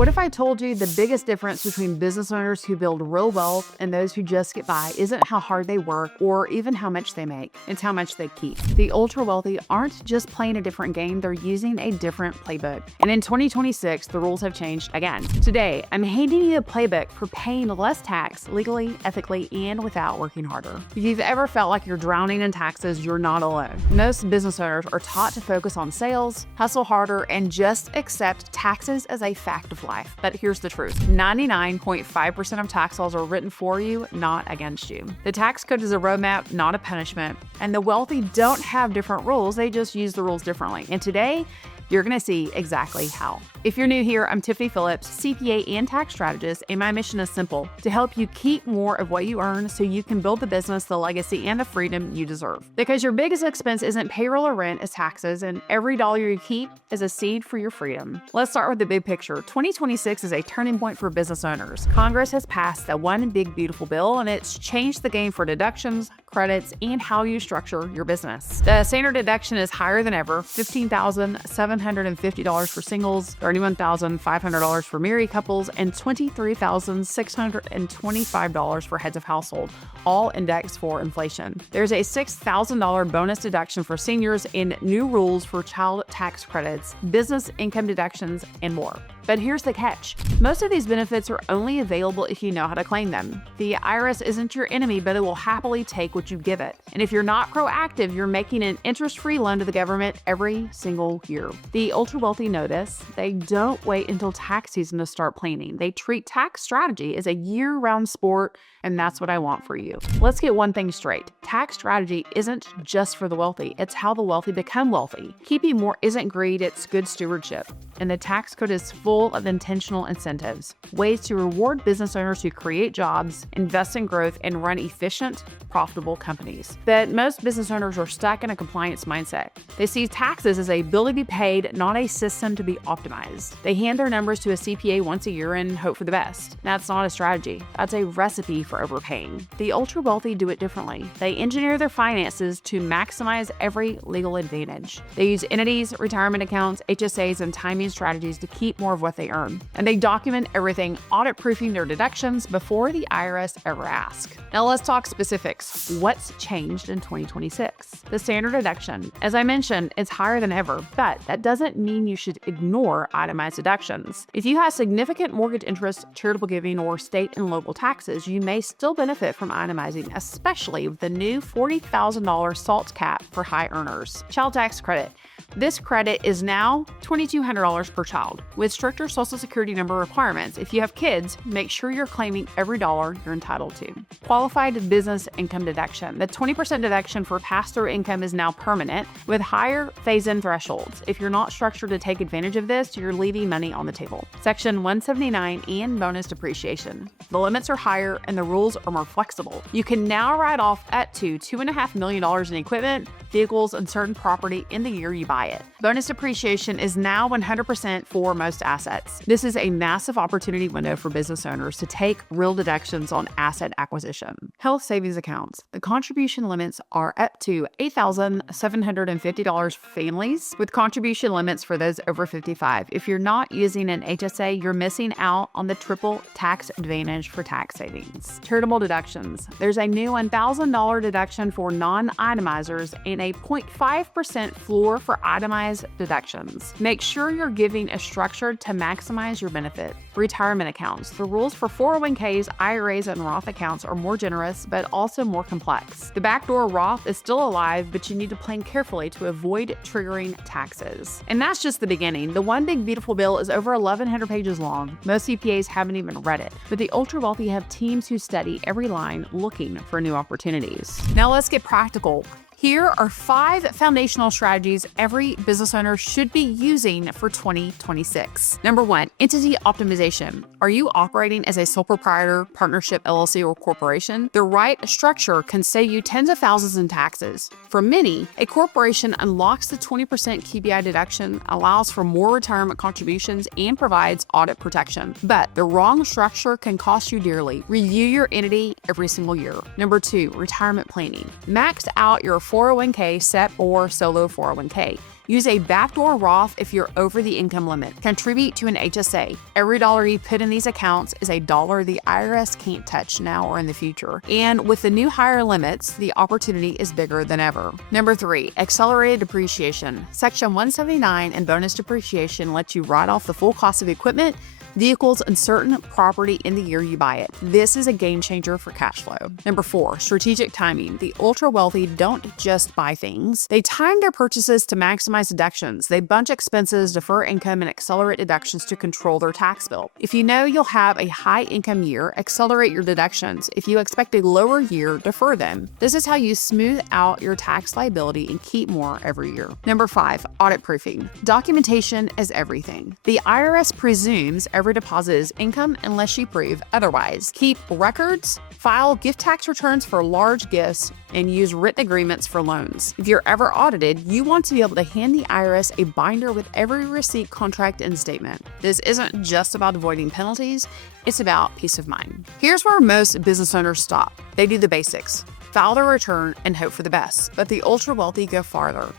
What if I told you the biggest difference between business owners who build real wealth and those who just get by isn't how hard they work or even how much they make, it's how much they keep. The ultra wealthy aren't just playing a different game, they're using a different playbook. And in 2026, the rules have changed again. Today, I'm handing you a playbook for paying less tax legally, ethically, and without working harder. If you've ever felt like you're drowning in taxes, you're not alone. Most business owners are taught to focus on sales, hustle harder, and just accept taxes as a fact of life. But here's the truth. 99.5% of tax laws are written for you, not against you. The tax code is a roadmap, not a punishment. And the wealthy don't have different rules, they just use the rules differently. And today, you're going to see exactly how. If you're new here, I'm Tiffany Phillips, CPA and tax strategist, and my mission is simple: to help you keep more of what you earn so you can build the business, the legacy, and the freedom you deserve. Because your biggest expense isn't payroll or rent, it's taxes, and every dollar you keep is a seed for your freedom. Let's start with the big picture. 2026 is a turning point for business owners. Congress has passed the One Big Beautiful Bill, and it's changed the game for deductions, credits, and how you structure your business. The standard deduction is higher than ever: $15,750 for singles, $31,500 for married couples, and $23,625 for heads of household, all indexed for inflation. There's a $6,000 bonus deduction for seniors and new rules for child tax credits, business income deductions, and more. But here's the catch. Most of these benefits are only available if you know how to claim them. The IRS isn't your enemy, but it will happily take what you give it. And if you're not proactive, you're making an interest-free loan to the government every single year. The ultra-wealthy know this. They don't wait until tax season to start planning. They treat tax strategy as a year-round sport, and that's what I want for you. Let's get one thing straight. Tax strategy isn't just for the wealthy. It's how the wealthy become wealthy. Keeping more isn't greed, it's good stewardship. And the tax code is full of intentional incentives, ways to reward business owners who create jobs, invest in growth, and run efficient, profitable companies. But most business owners are stuck in a compliance mindset. They see taxes as a bill to be paid, not a system to be optimized. They hand their numbers to a CPA once a year and hope for the best. That's not a strategy. That's a recipe for overpaying. The ultra wealthy do it differently. They engineer their finances to maximize every legal advantage. They use entities, retirement accounts, HSAs, and timing strategies to keep more of what they earn. And they document everything, audit-proofing their deductions before the IRS ever asks. Now let's talk specifics. What's changed in 2026? The standard deduction. As I mentioned, it's higher than ever, but that doesn't mean you should ignore itemized deductions. If you have significant mortgage interest, charitable giving, or state and local taxes, you may still benefit from itemizing, especially with the new $40,000 SALT cap for high earners. Child tax credit. This credit is now $2,200 per child, with stricter Social Security number requirements. If you have kids, make sure you're claiming every dollar you're entitled to. Qualified business income deduction. The 20% deduction for pass-through income is now permanent, with higher phase-in thresholds. If you're not structured to take advantage of this, you're leaving money on the table. Section 179 and bonus depreciation. The limits are higher and the rules are more flexible. You can now write off up to $2.5 million in equipment, vehicles, and certain property in the year you buy it. Bonus depreciation is now 100% for most assets. This is a massive opportunity window for business owners to take real deductions on asset acquisition. Health savings accounts. The contribution limits are up to $8,750 for families, with contribution limits for those over 55. If you're not using an HSA, you're missing out on the triple tax advantage for tax savings. Charitable deductions. There's a new $1,000 deduction for non-itemizers and a 0.5% floor for itemized deductions. Make sure your giving is structured to maximize your benefit. Retirement accounts. The rules for 401ks, IRAs, and Roth accounts are more generous, but also more complex. The backdoor Roth is still alive, but you need to plan carefully to avoid triggering taxes. And that's just the beginning. The One Big Beautiful Bill is over 1,100 pages long. Most CPAs haven't even read it, but the ultra wealthy have teams who study every line looking for new opportunities. Now let's get practical. Here are 5 foundational strategies every business owner should be using for 2026. Number 1, entity optimization. Are you operating as a sole proprietor, partnership, LLC, or corporation? The right structure can save you tens of thousands in taxes. For many, a corporation unlocks the 20% QBI deduction, allows for more retirement contributions, and provides audit protection. But the wrong structure can cost you dearly. Review your entity every single year. Number 2, retirement planning. Max out your 401k, SEP, or solo 401k. Use a backdoor Roth if you're over the income limit. Contribute to an HSA. Every dollar you put in these accounts is a dollar the IRS can't touch now or in the future. And with the new higher limits, the opportunity is bigger than ever. Number 3, accelerated depreciation. Section 179 and bonus depreciation lets you write off the full cost of equipment, vehicles, and certain property in the year you buy it. This is a game changer for cash flow. Number 4, strategic timing. The ultra wealthy don't just buy things. They time their purchases to maximize deductions. They bunch expenses, defer income, and accelerate deductions to control their tax bill. If you know you'll have a high income year, accelerate your deductions. If you expect a lower year, defer them. This is how you smooth out your tax liability and keep more every year. Number 5, audit-proofing. Documentation is everything. The IRS presumes every deposit is income unless you prove otherwise. Keep records, file gift tax returns for large gifts, and use written agreements for loans. If you're ever audited, you want to be able to hand the IRS a binder with every receipt, contract, and statement. This isn't just about avoiding penalties, it's about peace of mind. Here's where most business owners stop. They do the basics, file their return, and hope for the best. But the ultra wealthy go farther.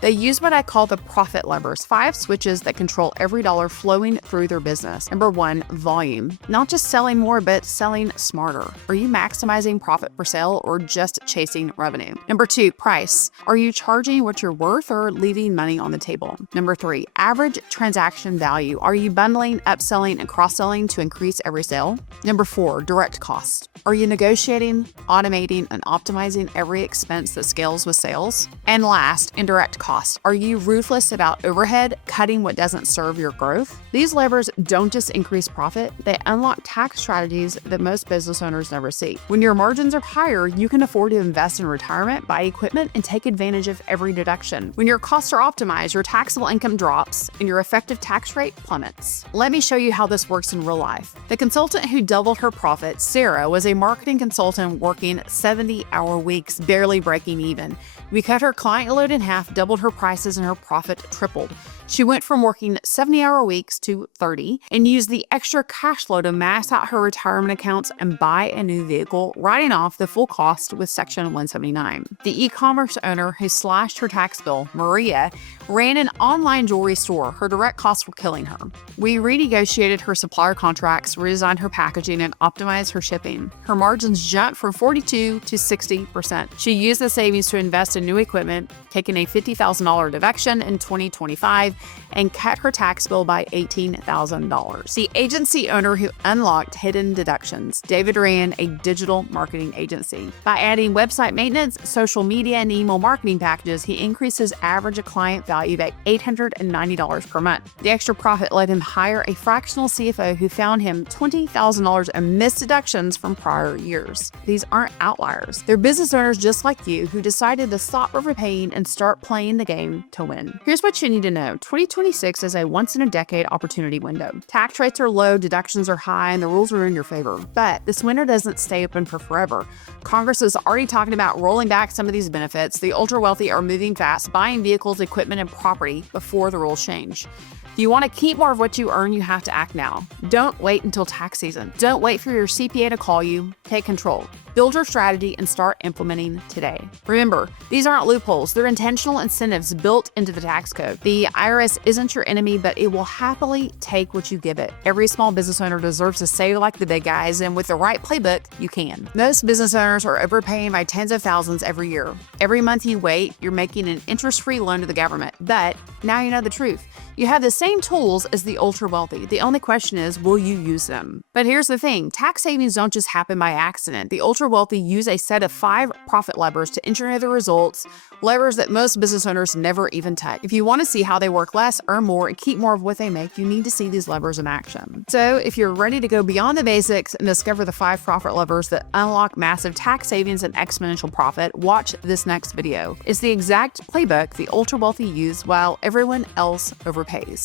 They use what I call the profit levers, 5 switches that control every dollar flowing through their business. Number 1, volume. Not just selling more, but selling smarter. Are you maximizing profit per sale or just chasing revenue? Number 2, price. Are you charging what you're worth or leaving money on the table? Number 3, average transaction value. Are you bundling, upselling, and cross-selling to increase every sale? Number 4, direct cost. Are you negotiating, automating, and optimizing every expense that scales with sales? And last, indirect cost. Are you ruthless about overhead, cutting what doesn't serve your growth? These levers don't just increase profit, they unlock tax strategies that most business owners never see. When your margins are higher, you can afford to invest in retirement, buy equipment, and take advantage of every deduction. When your costs are optimized, your taxable income drops and your effective tax rate plummets. Let me show you how this works in real life. The consultant who doubled her profit, Sarah, was a marketing consultant working 70-hour weeks, barely breaking even. We cut her client load in half, doubled her prices, and her profit tripled. She went from working 70-hour weeks to 30 and used the extra cash flow to max out her retirement accounts and buy a new vehicle, writing off the full cost with Section 179. The e-commerce owner who slashed her tax bill, Maria, ran an online jewelry store. Her direct costs were killing her. We renegotiated her supplier contracts, redesigned her packaging, and optimized her shipping. Her margins jumped from 42 to 60%. She used the savings to invest in new equipment, taking a $50,000 deduction in 2025, and cut her tax bill by $18,000. The agency owner who unlocked hidden deductions, David ran a digital marketing agency. By adding website maintenance, social media, and email marketing packages, he increased his average client value by $890 per month. The extra profit let him hire a fractional CFO who found him $20,000 in missed deductions from prior years. These aren't outliers. They're business owners just like you who decided to stop overpaying and start playing the game to win. Here's what you need to know. 2026 is a once-in-a-decade opportunity window. Tax rates are low, deductions are high, and the rules are in your favor. But this window doesn't stay open for forever. Congress is already talking about rolling back some of these benefits. The ultra-wealthy are moving fast, buying vehicles, equipment, and property before the rules change. If you want to keep more of what you earn, you have to act now. Don't wait until tax season. Don't wait for your CPA to call you. Take control. Build your strategy and start implementing today. Remember, these aren't loopholes. They're intentional incentives built into the tax code. The IRS isn't your enemy, but it will happily take what you give it. Every small business owner deserves to save like the big guys, and with the right playbook, you can. Most business owners are overpaying by tens of thousands every year. Every month you wait, you're making an interest-free loan to the government. But now you know the truth. You have the same tools as the ultra-wealthy. The only question is, will you use them? But here's the thing. Tax savings don't just happen by accident. The ultra-wealthy use a set of 5 profit levers to engineer the results, levers that most business owners never even touch. If you want to see how they work less, earn more, and keep more of what they make, you need to see these levers in action. So if you're ready to go beyond the basics and discover the 5 profit levers that unlock massive tax savings and exponential profit, watch this next video. It's the exact playbook the ultra-wealthy use while everyone else overpays.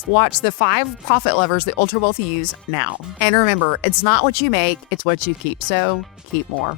Watch the 5 profit levers the ultra-wealthy use now. And remember, it's not what you make, it's what you keep. So keep more.